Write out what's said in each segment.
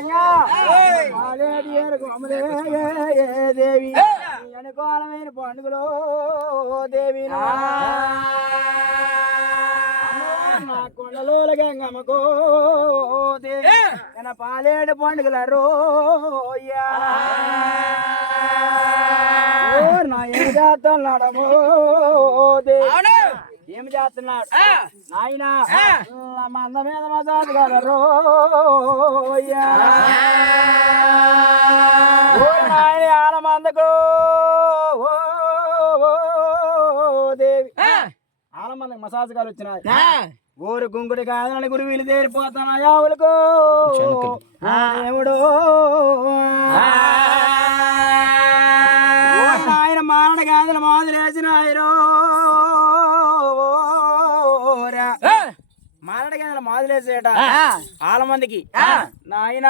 గంగా మాలేటి ఏరుకు అమలే దేవి. నీ అనుకూలమైన పండుగలో దేవి నా. అమ్మో, నా కొండలో గంగమ్మకో దేవి. ఎన పాలేడు పండుగల రోయ్యా నా ఏం చేస్తున్నాడమో దేవి. ఏం చేస్తున్నాడు నాయన మంద మీద మజాదు కదా రోయ్యా ఓ నాయన ఆల మందకు ఓ, ఓ, ఓ, దేవి. ఆల మందకు మసాజ్ గారు వచ్చినాయి. ఊరు గుంగుడి కాదని గురు వీళ్ళు తేరిపోతాను యావులకు దేవుడు. మాదులేసేట ఆల మందికి. నాయన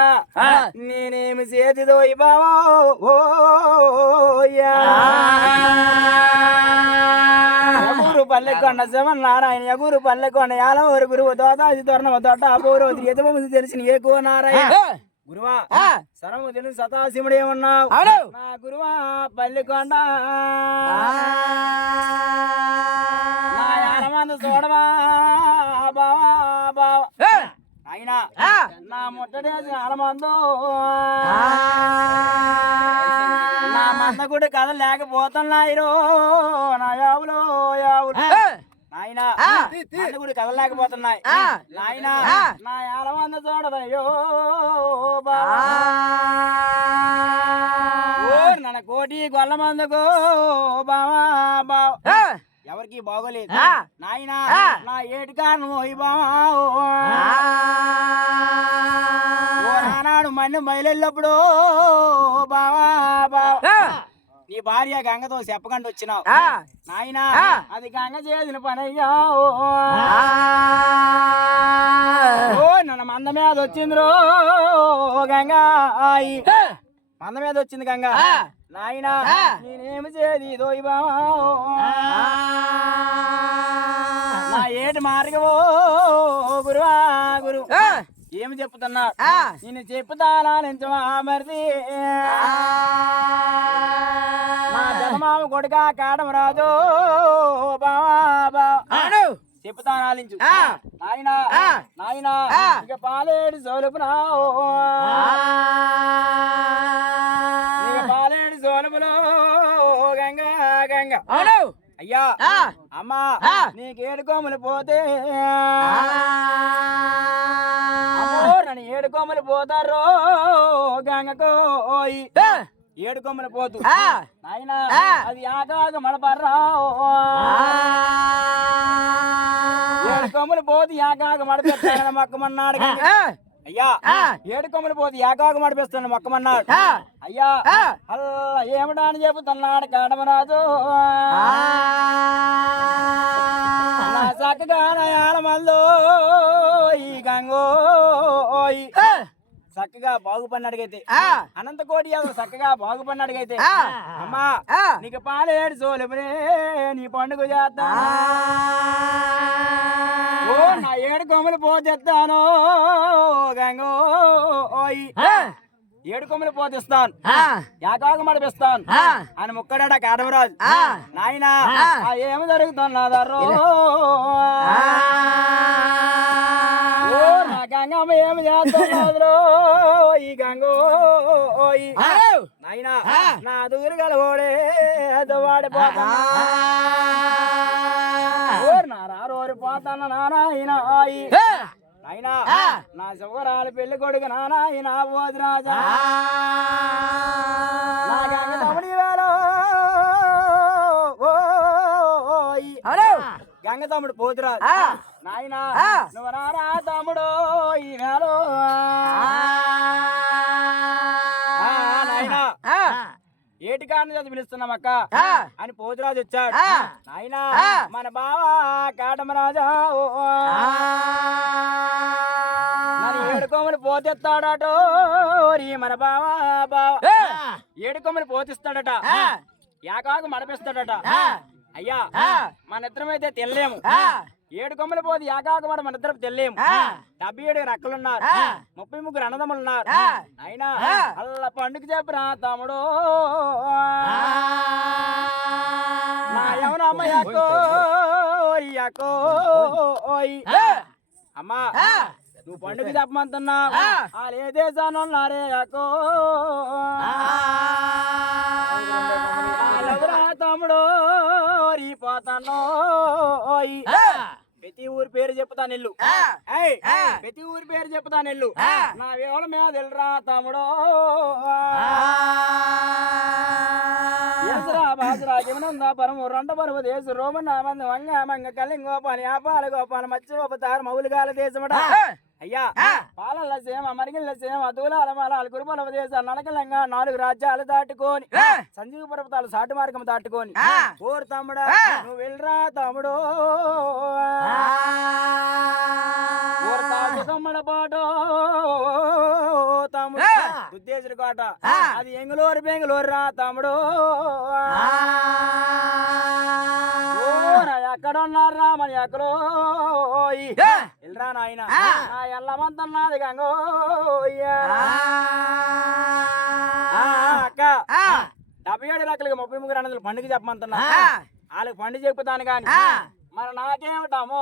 నేనేమి చేతిదో బావో పల్లెకొండ శవన్ నారాయణ ఎగురు పల్లెకొండ యాలవరు గురువు దోదాసి తోరణమ తోట అపూర్వ యజమము తెలిసిన ఏకో నారాయణ గురువా సరము తెలుసు సతాశివుడే ఉన్నావు. నా గురువా పల్లెకొండ యానమందు చూడవా? బావా బావా అయినా నా ముట్టడేసి ఆలమందు నా మంద కూడా కథ లేకపోతున్నాయిరో నా యావులో యావులు. నాయనా మంద కూడా కథ లేకపోతున్నాయి. నాయనా నా యాలమంద చూడదయ్యో బావా నన్న కోటి గొల్ల మందుకు బావా బావా ఎవరికి బాగోలేదు. నాయనా నా ఏటి కారణం ఓయ్ బావా. ఓ నానాడు మన్ను బయలుప్పుడు బావా బావా. నీ భార్య గంగతో చెప్పకుండా వచ్చినావు. నాయనా అది గంగ చేసిన పని అయ్యా ఓ నన్ను మంద మీద వచ్చింది రో గంగా మంద మీద వచ్చింది గంగ. నాయనా నేనేమి చేది దోయి బావా నా ఏటి మార్గవో గురువా గురు. ఏమి చెప్తున్నా? నేను చెప్తానా నించమా మరిది? నా జనమామ కొడుక కాడం రాజు బావా బావా. చెప్తాను ఆలించు నాయనా నాయనా ఇక పాలేడు సోలుపునా సోలుపులో గంగా గంగా. అయ్యా అమ్మా నీకేడు కొమ్ములు పోతే. నన్ను ఏడు కొమ్ములు పోతారో గంగకోయి ఏడు కొమ్ములు పోతు. నాయనా అది ఆగాక మడపర్రా ఏడు కొమ్ములు పోతు యాకాక మడపెట్టాను మొక్కమన్నాడు. అయ్యా ఏడు కొమ్ములు పోతు యాకాక మడిపిస్తాను మొక్కమన్నాడు. అయ్యా అల్లా ఏమిటా అని చెబుతున్నాడు కాడమరాజు? చక్కగా నయాల మల్లో ఈ గంగోయి చక్కగా బాగుపడినడిగైతే అనంత కోటి ఎవరు చక్కగా బాగుపడినడిగైతే అమ్మా నీకు పాలేడు సోలుపునే నీ పండుగ చేస్తా ఓ నా ఏడు కొమ్ములు పోతెత్తాను గంగో ఓయ్ ఏడు కొమ్ములు పోతిస్తాను. యాకాకు మడిపిస్తాను. అని ముక్కడాడ కాడమరాజు నాయనా ఏమి నా గంగమ్మ ఏమి చేస్తున్నదో. ఈ గంగో నాయనా నా దూరు గలవోడే వాడిపోతా ఓర్ నా రారోరి పోతాన నానాయన నాయనా నా శుభరాలు పెళ్ళి కొడుకు పోదు రాజా. నా వేలో. ఓయ్ గంగ తమ్ముడు పోతురాజు నాయనా నువ్వు రారా తమ్ముడు ఈ వేలో. ఏటి కారణం చేత పిలుస్తున్నాం అక్క? అని పోతురాజు వచ్చాడు. నాయనా మన బావా కాటమరాజా ఏడుకోమని పోతెత్తాడటో మన బావా బావా. ఏడుకోమని పోతిస్తాడట. యాకాకు మడపిస్తాడట. అయ్యా మన ఇద్దరం అయితే తినలేము. ఏడు కొమ్మలు పోతే ఏకాకమాట మన ఇద్దరు తెలియము డెబ్బై ఏడు రక్కలున్నారు. ముప్పై ముగ్గురు అన్నదమ్ములు ఉన్నారు అయినా అల్ల పండుగ చెప్పరా తమ్ముడు. అమ్మ యాకో యాకో అమ్మా నువ్వు పండుగ చెప్పమంటున్నావు. వాళ్ళు ఏ దేశాన్ని ఉన్నారే యాకో. వాళ్ళెవరా తమ్ముడు పోతాను ప్రతి ఊరి పేరు చెప్తాను ఇల్లు ఏయ్, ప్రతి ఊరి పేరు చెప్తాను ఇల్లు నా వేవల మీద వెళ్ళరా తమ్ముడు. పరము రెండ పరము దేశు రోమన్ మంగ కలింగ గోపాలి ఆపాల గోపాల మత్స్య గోపతారు మౌలిగాల దేశమట. అయ్యా పాలల సేమ మరిగిల్ల సేమ దూలాల మాలాల కురుపల దేశాలు నడకలంగా నాలుగు రాజ్యాలు దాటుకొని సంజీవ పర్వతాలు సాటు మార్గం దాటుకొని ఓరు తమ్ముడా నువ్వు వెళ్ళరా తమ్ముడు. తమ్ముడ పాటో తమ్ముడు. ఉద్దేశుడు కోట. అది ఎంగులూరు బెంగుళూరు రా తమ్ముడు. ఉన్నారా మన ఎక్కడో వెళ్ళరా నాయన. నా ఆ, అక్క. డెబ్బై ఏడు లక్షలకి ముప్పై ముగ్గురు అన్నది పండుగ చెప్పమంటున్నా. వాళ్ళకి పండుగ చెప్పుతాను కానీ మరి నాకేమిటమో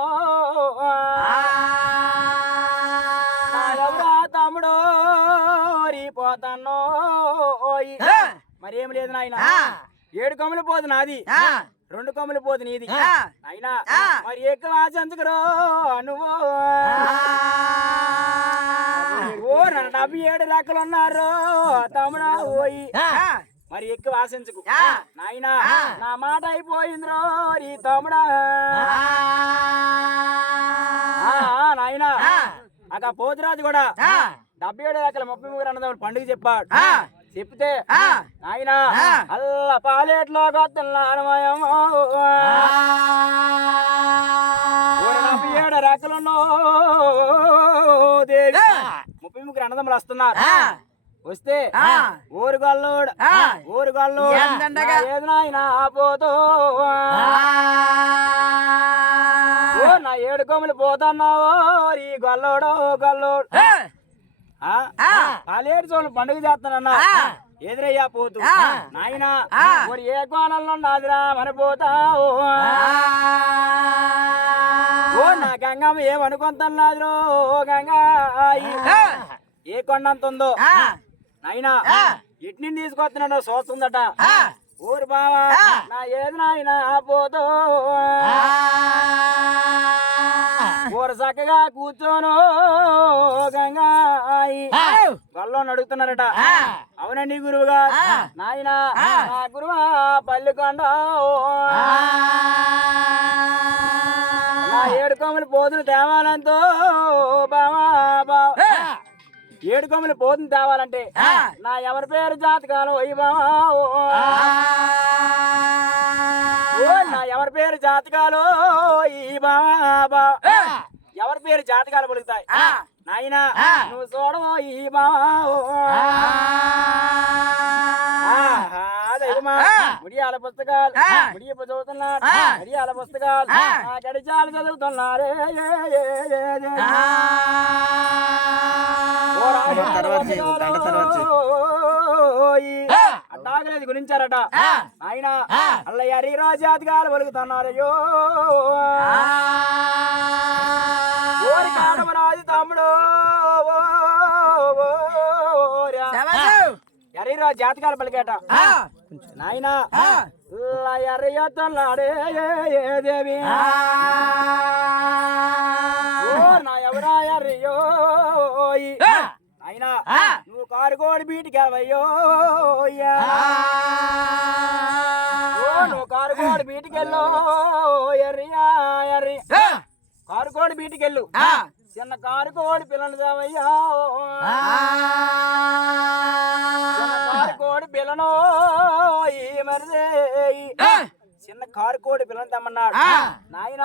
ఎవరా తమ్ముడు? రీపోతాను మరి లేదు నాయన. ఏడు కొమ్ములు పోదు నాది. రెండు కొమ్ములు పోదు నీది. అయినా మరి ఎక్కువ ఆశించుకురో నువ్వు? ఓ డెబ్బై ఏడు లెక్కలు ఉన్నారు తమ్ముడా ఓయి. మరి ఎక్కువ ఆశించుకు నాయనా నా మాట అయిపోయింది రో నీ తమ్ముడా? నాయనా. అక్క పోతురాజు కూడా డెబ్బై ఏడు లెక్కల ముప్పై ముగ్గురు అన్నదమ్ములు పండుగ చెప్పాడు. చెప్తే నాయనా అల్ల పాలేట్లో కొత్తన్నారు డెబ్బై ఏడు రెక్కలున్నో దేవి. ముప్పై ముగ్గురు అన్నదమ్ములు వస్తున్నారు. వస్తే ఊరు గల్లోడు ఊరు గల్లోడు నాయనా పోతో. నా ఏడు కొమ్ములు పోతున్నావో ఈ గల్లోడో గల్లోడు? పాలేరు చోళ్ళు పండుగ చేస్తానన్నా. ఎదురయ్యా పోతు. నాయన మరి ఏ కోణంలో నాదిరా మరి పోతావు ఓ నా గంగమ్మ ఏమనుకుంటున్నాదిరో గంగా. ఏ కొండంత ఉందో నాయనా ఇటు నుండి తీసుకొస్తున్నాడు చూస్తుందట ఊరు బావా నా ఏది నాయన పోతో. చక్కగా కూర్చోను గంగాయి గల్లో అడుగుతున్నారట అవునండి గురువుగా? నాయన నా గురువా పల్లికొండ నా ఏడు కొమ్మలు పోతులు తేవాలంతో బావా బావ. ఏడు కొమ్మలు పోతులు తేవాలంటే నా ఎవరి పేరు జాతకాలు ఓయ్ బావా పేరు జాతకాలు ఈ బావ ఎవరి పేరు జాతకాలు పలుకుతాయి? నాయనా నువ్వు చూడవో ఈ బావా ఓ. ఆహా, అదేమా ముడియాల పుస్తకాలు ముడియపు చదువుతున్నాడు ముడియాల పుస్తకాలు ఆ గడిచాలు చదువుతున్నారే రాజు. అట్టాగలేదు గురించారట ఆయన అల్లయ్య హరిరా జాతకాలు పలుకుతున్నారయ్యో కాడమరాజు తమ్ముడు ఎర్రీరా జాతకాలు పలికేట నాయన దేవి. ఓ నా ఎవరా ఎర్రయ్యో అయినా నువ్వు కారుకోడి బీటికి వెళ్ళవయ్యో ఓ నువ్వు కారుకోడి బీటికి వెళ్ళు ఎర్రియా ఎర్రి. కారుకోడి బీటికి వెళ్ళు చిన్న కారుకోడి పిల్లలు చావయ్యా చిన్న కారుకోడి పిల్లను ఈ మరిదే. చిన్న కారుకోడి పిల్లని తెమ్మన్నాడు. నాయన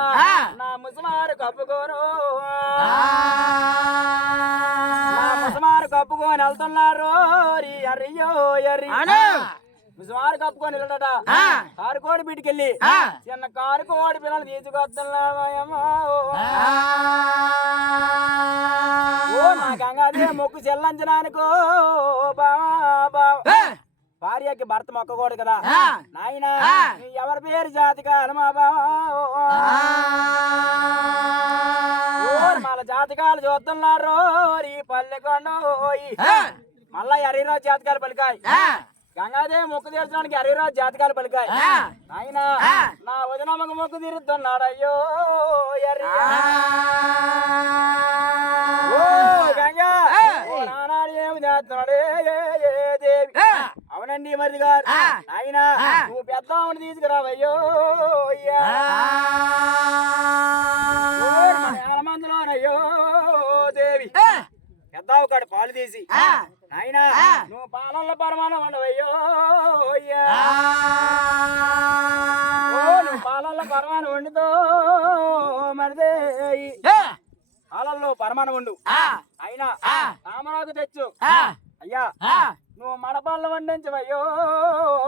నా ముసమారు కప్పుకోను. నా ముసమారు కప్పుకొని వెళ్తున్నారు. రీ అర్రియో ఎర్రి ముసమారు కప్పుకొని వెళ్ళడట కారు కోడి బిడ్డకెళ్ళి చిన్న కారు కోడి పిల్లలు తీసుకొస్తున్నామయ్యమ్మా ఓ నా గంగాదే మొక్కు చెల్లంచడానికో బావా భార్యకి భర్త మొక్కకూడదు కదా. నాయనా ఎవరి పేరు జాతకాలు మా బావా. ఓ మన జాతకాలు చూస్తున్నారు ఈ పల్లెకొండ మళ్ళా హరిరాజు జాతకాలు పలికాయి. గంగాదేవి మొక్కు తీర్చడానికి హరిరాజు జాతకాలు పలికాయి. నాయనా నా వదినమ్మకు మొక్కు తీరుతున్నాడు అయ్యో ఎర్రి ఓ గంగా నానాడు ఏమి చేస్తున్నాడే? దేవి. అవునండి మరి గారు. ఆయన నువ్వు పెద్ద ఆవిడ తీసుకురావయ్యో ఏలమందులోనయ్యో దేవి. పెద్ద కాడు పాలు తీసి ఆయన నువ్వు పాలల్లో పరమాణం ఉండవయ్యో నువ్వు పాలల్లో పరమాణం వండుతో మరిదే పాలల్లో పరమాణం వండు. అయినా తామరాకు తెచ్చు. అయ్యా నువ్వు మడపాలను వండించవయ్యో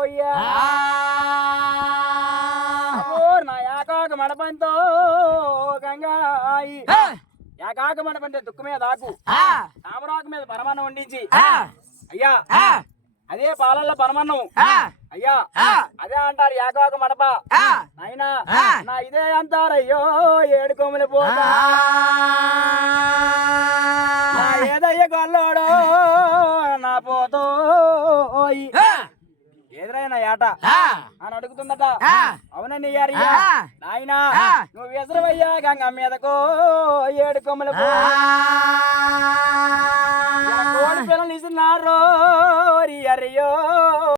అయ్యా. నా ఏకాక మడపంతో గంగాయి. ఏకాక మడపంటే దుక్కు మీద ఆకు. తామరాకు మీద పరమాన్నం వండించి. అయ్యా అదే పాలల్లో పరమాన్నం అయ్యా అదే అంటారు ఏకాక మడప. అయినా నా ఇదే అంటారయ్యో ఏడు కొమ్ములు పోతా. నా ఏదయ్య గల్లోడో నా పోతో ఎదురైనా ఏట? అని అడుగుతుందట. అవునండి అయ్యా. నాయనా నువ్వు విసరవయ్యా గంగ మీదకో ఏడు కొమ్మలు కోడి పిల్లలు ఇస్తున్నారు అరియో.